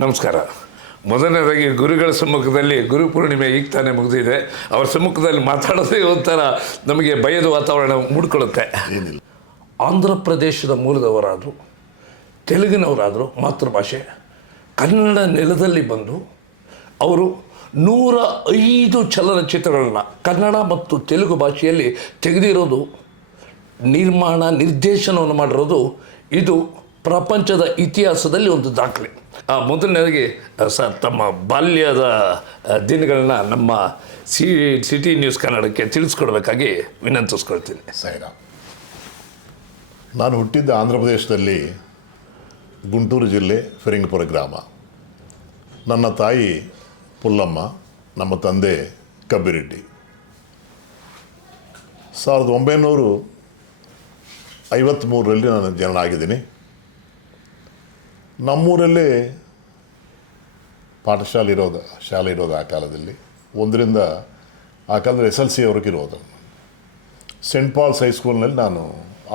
ನಮಸ್ಕಾರ. ಮೊದಲನೇದಾಗಿ ಗುರುಗಳ ಸಮ್ಮುಖದಲ್ಲಿ ಗುರುಪೂರ್ಣಿಮೆ ಈಗ ತಾನೇ ಮುಗಿದಿದೆ. ಅವರ ಸಮ್ಮುಖದಲ್ಲಿ ಮಾತಾಡೋದೇ ಒಂಥರ ನಮಗೆ ಭಯದ ವಾತಾವರಣ ಮೂಡಿಕೊಳ್ಳುತ್ತೆ. ಆಂಧ್ರ ಪ್ರದೇಶದ ಮೂಲದವರಾದರು, ತೆಲುಗಿನವರಾದರು, ಮಾತೃಭಾಷೆ ಕನ್ನಡ ನೆಲದಲ್ಲಿ ಬಂದು ಅವರು 105 ಚಲನಚಿತ್ರಗಳನ್ನ ಕನ್ನಡ ಮತ್ತು ತೆಲುಗು ಭಾಷೆಯಲ್ಲಿ ತೆಗೆದಿರೋದು, ನಿರ್ದೇಶನವನ್ನು ಮಾಡಿರೋದು, ಇದು ಪ್ರಪಂಚದ ಇತಿಹಾಸದಲ್ಲಿ ಒಂದು ದಾಖಲೆ. ಮೊದಲನೇದಾಗಿ ಸರ್, ತಮ್ಮ ಬಾಲ್ಯದ ದಿನಗಳನ್ನ ನಮ್ಮ ಸಿಟಿ ನ್ಯೂಸ್ ಕನ್ನಡಕ್ಕೆ ತಿಳಿಸ್ಕೊಡ್ಬೇಕಾಗಿ ವಿನಂತಿಸ್ಕೊಳ್ತೀನಿ. ಸಾಯಿರಾಮ್. ನಾನು ಹುಟ್ಟಿದ್ದ ಆಂಧ್ರ ಪ್ರದೇಶದಲ್ಲಿ ಗುಂಟೂರು ಜಿಲ್ಲೆ ಫಿರಿಂಗಪುರ ಗ್ರಾಮ. ನನ್ನ ತಾಯಿ ಪುಲ್ಲಮ್ಮ, ನಮ್ಮ ತಂದೆ ಕಬ್ಬಿರೆಡ್ಡಿ. 1953ರಲ್ಲಿ ನಾನು ಜನನ ಆಗಿದ್ದೀನಿ. ನಮ್ಮೂರಲ್ಲೇ ಶಾಲೆ ಇರೋದು ಆ ಕಾಲದಲ್ಲಿ. 1ರಿಂದ ಆ ಕಾಲದಲ್ಲಿ SLC ಅವ್ರಿಗೆ ಇರೋದು. ಸೆಂಟ್ ಪಾಲ್ಸ್ ಹೈಸ್ಕೂಲ್ನಲ್ಲಿ ನಾನು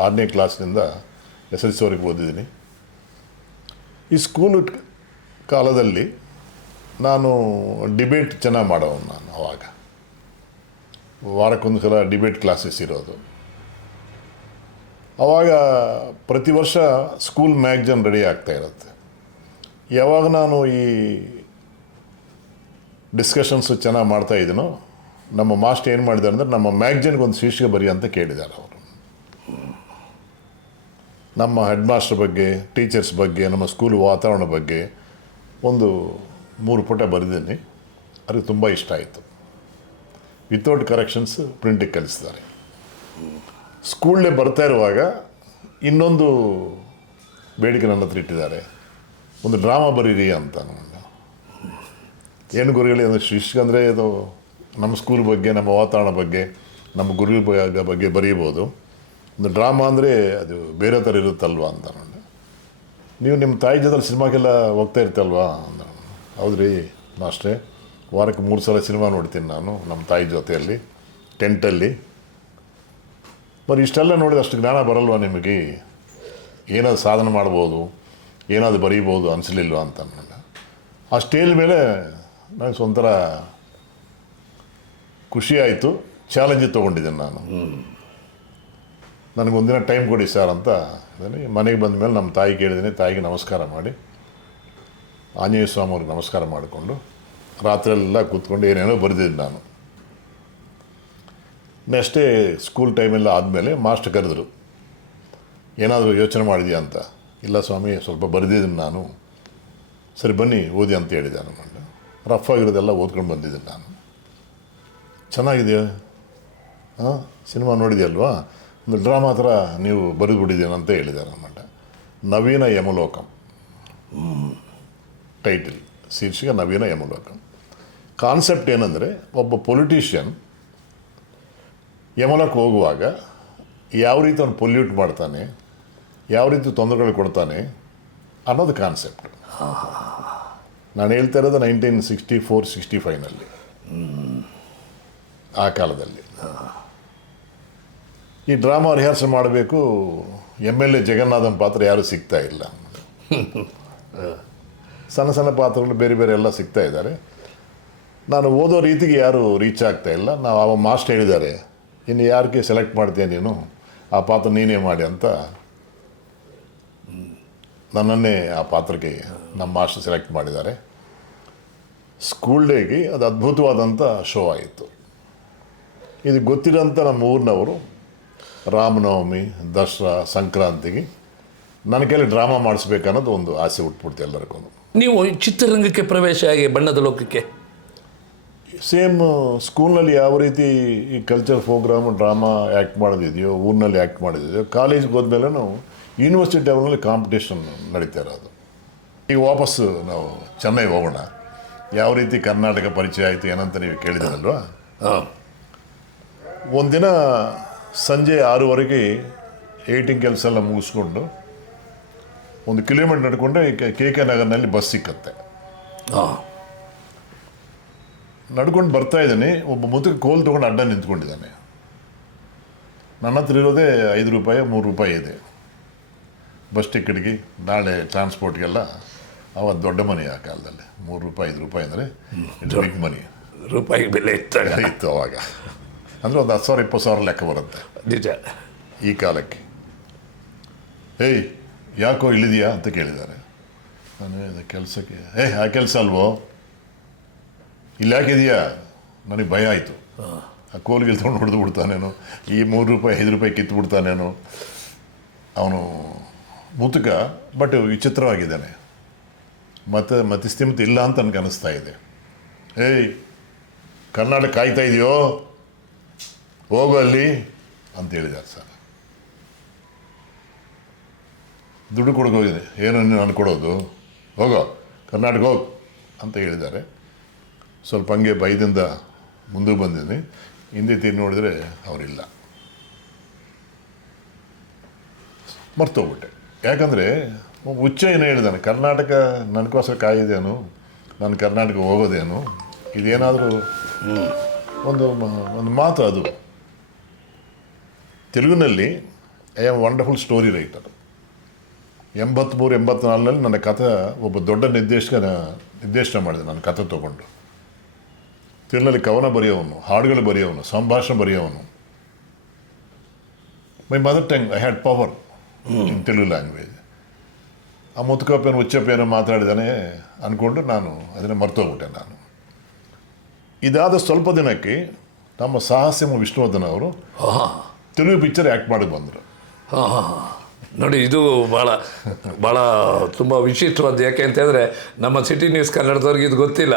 6ನೇ ಕ್ಲಾಸ್ನಿಂದ SLC ಅವ್ರಿಗೆ ಓದಿದ್ದೀನಿ. ಈ ಸ್ಕೂಲ್ ಕಾಲದಲ್ಲಿ ನಾನು ಡಿಬೇಟ್ ಚೆನ್ನಾಗಿ ಮಾಡೋನು. ನಾನು ಆವಾಗ ವಾರಕ್ಕೊಂದು ಸಲ ಡಿಬೇಟ್ ಕ್ಲಾಸಸ್ ಇರೋದು. ಆವಾಗ ಪ್ರತಿ ವರ್ಷ ಸ್ಕೂಲ್ ಮ್ಯಾಗ್ಝಿನ್ ರೆಡಿ ಆಗ್ತಾ ಇರುತ್ತೆ. ಯಾವಾಗ ನಾನು ಈ ಡಿಸ್ಕಷನ್ಸು ಚೆನ್ನಾಗಿ ಮಾಡ್ತಾಯಿದ್ದೀನೋ, ನಮ್ಮ ಮಾಸ್ಟರ್ ಏನು ಮಾಡಿದ್ದಾರೆ ಅಂದರೆ, ನಮ್ಮ ಮ್ಯಾಗ್ಝಿನ್ಗೆ ಒಂದು ಶೀರ್ಷಿಕೆ ಬರಿ ಅಂತ ಕೇಳಿದ್ದಾರೆ ಅವರು. ನಮ್ಮ ಹೆಡ್ ಮಾಸ್ಟರ್ ಬಗ್ಗೆ, ಟೀಚರ್ಸ್ ಬಗ್ಗೆ, ನಮ್ಮ ಸ್ಕೂಲ್ ವಾತಾವರಣ ಬಗ್ಗೆ ಒಂದು 3 ಪುಟ ಬರೆದಿದ್ದೀನಿ. ಅದು ತುಂಬ ಇಷ್ಟ ಆಯಿತು. ವಿತೌಟ್ ಕರೆಕ್ಷನ್ಸ್ ಪ್ರಿಂಟಿಗೆ ಕಲಿಸಿದ್ದಾರೆ. ಸ್ಕೂಲ್ಗೆ ಬರ್ತಾ ಇರುವಾಗ ಇನ್ನೊಂದು ಬೇಡಿಕೆ ನನ್ನ ಹತ್ರ ಇಟ್ಟಿದ್ದಾರೆ, ಒಂದು ಡ್ರಾಮಾ ಬರೀರಿ ಅಂತ. ಏನು ಗುರುಗಳೇ, ಅಂದರೆ ಶಿಷ್ಯ ಅಂದರೆ ಇದು ನಮ್ಮ ಸ್ಕೂಲ್ ಬಗ್ಗೆ, ನಮ್ಮ ವಾತಾವರಣ ಬಗ್ಗೆ, ನಮ್ಮ ಗುರುಗಳ ಬಗ್ಗೆ ಬರೀಬೋದು. ಒಂದು ಡ್ರಾಮಾ ಅಂದರೆ ಅದು ಬೇರೆ ಥರ ಇರುತ್ತಲ್ವ ಅಂತ. ನೀವು ನಿಮ್ಮ ತಾಯಿ ಜೊತೆ ಸಿನಿಮಾಗೆಲ್ಲ ಹೋಗ್ತಾ ಇರ್ತಲ್ವಾ ಅಂದ. ಹೌದ್ರಿ ಮಾಸ್ಟ್ರೇ, ವಾರಕ್ಕೆ 3 ಸಲ ಸಿನಿಮಾ ನೋಡ್ತೀನಿ ನಾನು ನಮ್ಮ ತಾಯಿ ಜೊತೆಯಲ್ಲಿ, ಟೆಂಟಲ್ಲಿ. ಬರೀ ಇಷ್ಟೆಲ್ಲ ನೋಡಿದ ಅಷ್ಟು ಜ್ಞಾನ ಬರಲ್ವ ನಿಮಗೆ? ಏನಾದ್ರು ಸಾಧನೆ ಮಾಡ್ಬೋದು, ಏನಾದರೂ ಬರೀಬೋದು ಅನಿಸಲಿಲ್ವ ಅಂತ. ಆ ಸ್ಟೇಜ್ ಮೇಲೆ ನನಗೆ ಒಂಥರ ಖುಷಿ ಆಯಿತು. ಚಾಲೆಂಜ್ ತೊಗೊಂಡಿದ್ದೀನಿ ನಾನು. ನನಗೊಂದಿನ ಟೈಮ್ ಕೊಡಿ ಸರ್ ಅಂತ ಮನೆಗೆ ಬಂದ ಮೇಲೆ ನಮ್ಮ ತಾಯಿ ಕೇಳಿದ್ದೀನಿ. ತಾಯಿಗೆ ನಮಸ್ಕಾರ ಮಾಡಿ, ಆಂಜನೇಯ ಸ್ವಾಮಿ ಅವ್ರಿಗೆ ನಮಸ್ಕಾರ ಮಾಡಿಕೊಂಡು ರಾತ್ರಿಯೆಲ್ಲ ಕೂತ್ಕೊಂಡು ಏನೇನೋ ಬರೆದಿದ್ದು ನಾನು. ನೆಕ್ಸ್ಟೇ ಸ್ಕೂಲ್ ಟೈಮೆಲ್ಲ ಆದಮೇಲೆ ಮಾಸ್ಟರ್ ಕರೆದ್ರು, ಏನಾದರೂ ಯೋಚನೆ ಮಾಡಿದ್ಯಾ ಅಂತ. ಇಲ್ಲ ಸ್ವಾಮಿ, ಸ್ವಲ್ಪ ಬರೆದಿದ್ದೀನಿ ನಾನು. ಸರಿ ಬನ್ನಿ ಓದಿ ಅಂತ ಹೇಳಿದೆ. ನಾನು ರಫ್ ಆಗಿರೋದೆಲ್ಲ ಓದ್ಕೊಂಡು ಬಂದಿದ್ದೀನಿ ನಾನು. ಚೆನ್ನಾಗಿದೆಯಾ? ಹಾಂ, ಸಿನಿಮಾ ನೋಡಿದೆಯಲ್ವಾ? ಒಂದು ಡ್ರಾಮಾ ಥರ ನೀವು ಬರೆದುಬಿಟ್ಟಿದ್ದೀನ ಅಂತ ಹೇಳಿದ್ದಾರೆ ನಮ್ಮಣ್ಣ. ನವೀನ ಯಮಲೋಕಂ ಟೈಟಲ್, ಶೀರ್ಷಿಕೆ ನವೀನ ಯಮಲೋಕಂ. ಕಾನ್ಸೆಪ್ಟ್ ಏನಂದರೆ, ಒಬ್ಬ ಪೊಲಿಟಿಷಿಯನ್ ಯಮಲೋಕಕ್ಕೆ ಹೋಗುವಾಗ ಯಾವ ರೀತಿ ಅವನು ಪೊಲ್ಯೂಟ್ ಮಾಡ್ತಾನೆ, ಯಾವ ರೀತಿ ತೊಂದರೆಗಳು ಕೊಡ್ತಾನೆ ಅನ್ನೋದು ಕಾನ್ಸೆಪ್ಟ್. ನಾನು ಹೇಳ್ತಾ ಇರೋದು 1964-65ನಲ್ಲಿ, ಆ ಕಾಲದಲ್ಲಿ. ಈ ಡ್ರಾಮಾ ರಿಹರ್ಸಲ್ ಮಾಡಬೇಕು. MLA ಜಗನ್ನಾಥನ್ ಪಾತ್ರ ಯಾರೂ ಸಿಗ್ತಾ ಇಲ್ಲ. ಸಣ್ಣ ಸಣ್ಣ ಪಾತ್ರಗಳು ಬೇರೆ ಬೇರೆ ಎಲ್ಲ ಸಿಗ್ತಾ ಇದ್ದಾರೆ. ನಾನು ಓದೋ ರೀತಿಗೆ ಯಾರು ರೀಚ್ ಆಗ್ತಾ ಇಲ್ಲ. ನಾವು ಆ ಮಾಸ್ಟರ್ ಹೇಳಿದ್ದಾರೆ, ಇನ್ನು ಯಾರಿಗೆ ಸೆಲೆಕ್ಟ್ ಮಾಡ್ತೀಯ ನೀನು, ಆ ಪಾತ್ರ ನೀನೇ ಮಾಡಿ ಅಂತ ನನ್ನನ್ನೇ ಆ ಪಾತ್ರಕ್ಕೆ ನಮ್ಮ ಮಾಸ್ಟರ್ ಸೆಲೆಕ್ಟ್ ಮಾಡಿದ್ದಾರೆ. ಸ್ಕೂಲ್ ಡೇಗೆ ಅದು ಅದ್ಭುತವಾದಂಥ ಶೋ ಆಯಿತು. ಇದು ಗೊತ್ತಿರೋಂಥ ನಮ್ಮ ಊರಿನವರು ರಾಮನವಮಿ, ದಸರಾ, ಸಂಕ್ರಾಂತಿಗೆ ನನ್ನ ಕೈಲಿ ಡ್ರಾಮಾ ಮಾಡಿಸ್ಬೇಕನ್ನೋದು ಒಂದು ಆಸೆ ಹುಟ್ಬಿಡ್ತು ಎಲ್ಲರಿಗೂ. ನೀವು ಚಿತ್ರರಂಗಕ್ಕೆ ಪ್ರವೇಶ ಆಗಿ ಬಣ್ಣದ ಲೋಕಕ್ಕೆ ಸೇಮ್ ಸ್ಕೂಲ್ನಲ್ಲಿ ಯಾವ ರೀತಿ ಈ ಕಲ್ಚರ್ ಪ್ರೋಗ್ರಾಮ್ ಡ್ರಾಮಾ ಆ್ಯಕ್ಟ್ ಮಾಡೋದಿದೆಯೋ, ಊರಿನಲ್ಲಿ ಆ್ಯಕ್ಟ್ ಮಾಡೋದಿದೆಯೋ, ಕಾಲೇಜ್ಗೆ ಹೋದ್ಮೇಲೆ ಯೂನಿವರ್ಸಿಟಿ ಲೆವೆಲಲ್ಲಿ ಕಾಂಪಿಟೇಷನ್ ನಡೀತಾ ಇರೋದು. ಈಗ ವಾಪಸ್ಸು ನಾವು ಚೆನ್ನೈಗೆ ಹೋಗೋಣ. ಯಾವ ರೀತಿ ಕರ್ನಾಟಕ ಪರಿಚಯ ಆಯಿತು ಏನಂತ ನೀವು ಕೇಳಿದ್ರಲ್ವಾ? ಒಂದಿನ ಸಂಜೆ 6:15 ಏಟಿಂಗ್ ಕೆಲಸ ಎಲ್ಲ ಮುಗಿಸ್ಕೊಂಡು 1 ಕಿಲೋಮೀಟರ್ ನಡ್ಕೊಂಡ್ರೆ KK ನಗರ್ನಲ್ಲಿ ಬಸ್ ಸಿಕ್ಕತ್ತೆ. ನಡ್ಕೊಂಡು ಬರ್ತಾ ಇದ್ದಾನೆ, ಒಬ್ಬ ಮುದುಕ ಕೋಲ್ ತೊಗೊಂಡು ಅಡ್ಡ ನಿಂತ್ಕೊಂಡಿದ್ದಾನೆ. ನನ್ನ ಹತ್ರ ಇರೋದೇ 5 ರೂಪಾಯಿ 3 ರೂಪಾಯಿ ಇದೆ ಬಸ್ ಟಿಕೆಟ್ಗೆ, ನಾಳೆ ಟ್ರಾನ್ಸ್ಪೋರ್ಟ್ಗೆಲ್ಲ ಅವತ್ತು ದೊಡ್ಡ ಮನೆ ಆ ಕಾಲದಲ್ಲಿ ₹3 ₹5 ಅಂದರೆ ಬಿಗ್ ಮನಿ ರೂಪಾಯಿಗೆ ಬೆಲೆ ಇತ್ತಾಗ ಇತ್ತು ಅವಾಗ. ಅಂದರೆ ಒಂದು 10,000 20,000 ಲೆಕ್ಕ ಬರುತ್ತೆ ನಿಜ. ಈ ಕಾಲಕ್ಕೆ. ಏಯ್ ಯಾಕೋ ಇಳಿದೆಯಾ ಅಂತ ಕೇಳಿದ್ದಾರೆ. ನಾನು ಇದು ಕೆಲಸಕ್ಕೆ ಆ ಕೆಲಸ ಅಲ್ವೋ, ಇಲ್ಲಿ ಯಾಕಿದೆಯಾ, ನನಗೆ ಭಯ ಆಯಿತು. ಆ ಕೋಲ್ಗೆ ತೊಗೊಂಡು ಹೊಡೆದು ಬಿಡ್ತಾನೇನೋ, ಈ ₹3 ₹5 ಕಿತ್ತು ಬಿಡ್ತಾನೇನೋ. ಅವನು ಮುತುಕ ಬಟ್ ವಿಚಿತ್ರವಾಗಿದ್ದಾನೆ, ಮತ್ತೆ ಸ್ಥಿಮಿತ ಇಲ್ಲ ಅಂತ ನನಗೆ ಅನ್ನಿಸ್ತಾ ಇದೆ. ಏಯ್ ಕರ್ನಾಟಕ ಕಾಯ್ತಾ ಇದೆಯೋ, ಹೋಗು ಅಲ್ಲಿ ಅಂತ ಹೇಳಿದ್ದಾರೆ ಸರ್. ದುಡ್ಡು ಕೊಡೋಗೋಗಿದೆ, ಏನು ನಾನು ಕೊಡೋದು, ಹೋಗೋ ಕರ್ನಾಟಕ ಹೋಗು ಅಂತ ಹೇಳಿದ್ದಾರೆ. ಸ್ವಲ್ಪ ಹಂಗೆ ಭಯದಿಂದ ಮುಂದಕ್ಕೆ ಬಂದಿದ್ದೀನಿ. ಹಿಂದೆ ತಿರುಗಿ ನೋಡಿದರೆ ಅವರಿಲ್ಲ, ಮರ್ತೋಗ್ಬಿಟ್ಟೆ. ಯಾಕಂದರೆ ಹುಚ್ಚ ಏನು ಹೇಳಿದಾನೆ, ಕರ್ನಾಟಕ ನನಗೋಸ್ಕರ ಕಾಯಿದೇನು, ನಾನು ಕರ್ನಾಟಕ ಹೋಗೋದೇನು, ಇದೇನಾದರೂ ಒಂದು ಮಾತು. ಅದು ತೆಲುಗಿನಲ್ಲಿ I am wonderful story writer. 83-84ನಲ್ಲಿ ನನ್ನ ಕಥೆ ಒಬ್ಬ ದೊಡ್ಡ ನಿರ್ದೇಶನ ಮಾಡಿದೆ. ನಾನು ಕಥೆ ತೊಗೊಂಡು ತೆಲುಗಿನಲ್ಲಿ ಕವನ ಬರೆಯೋವನು, ಹಾಡುಗಳು ಬರೆಯೋವನು, ಸಂಭಾಷಣೆ ಬರೆಯೋವನು. My mother tongue, I had power in Telugu language. ಆ ಮುತ್ಕಪ್ಪೇನು ಹುಚ್ಚಪ್ಪೇನೋ ಮಾತಾಡಿದಾನೆ ಅಂದ್ಕೊಂಡು ನಾನು ಅದನ್ನು ಮರ್ತೋಗ್ಬಿಟ್ಟೆ. ನಾನು ಇದಾದ ಸ್ವಲ್ಪ ದಿನಕ್ಕೆ ನಮ್ಮ ಸಾಹಸ್ಯ ವಿಷ್ಣುವರ್ಧನ್ ಅವರು ತೆಲುಗು ಪಿಕ್ಚರ್ ಆ್ಯಕ್ಟ್ ಮಾಡಿ ಬಂದರು. ನೋಡಿ, ಇದು ಭಾಳ ತುಂಬ ವಿಶಿಷ್ಟವಾದ. ಯಾಕೆ ಅಂತಂದರೆ ನಮ್ಮ ಸಿಟಿ ನ್ಯೂಸ್ ಕನ್ನಡದವ್ರಿಗೆ ಇದು ಗೊತ್ತಿಲ್ಲ.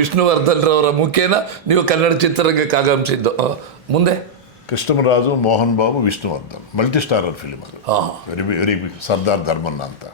ವಿಷ್ಣುವರ್ಧನ್ರವರ ಮುಖೇನ ನೀವು ಕನ್ನಡ ಚಿತ್ರರಂಗಕ್ಕೆ ಆಗಮಿಸಿದ್ದು. ಮುಂದೆ Krishnaraju, Mohan Babu, Vishnuvardhan, multi starrer film ಅದು. Very very big. Sardar Dharmanna ಅಂತ.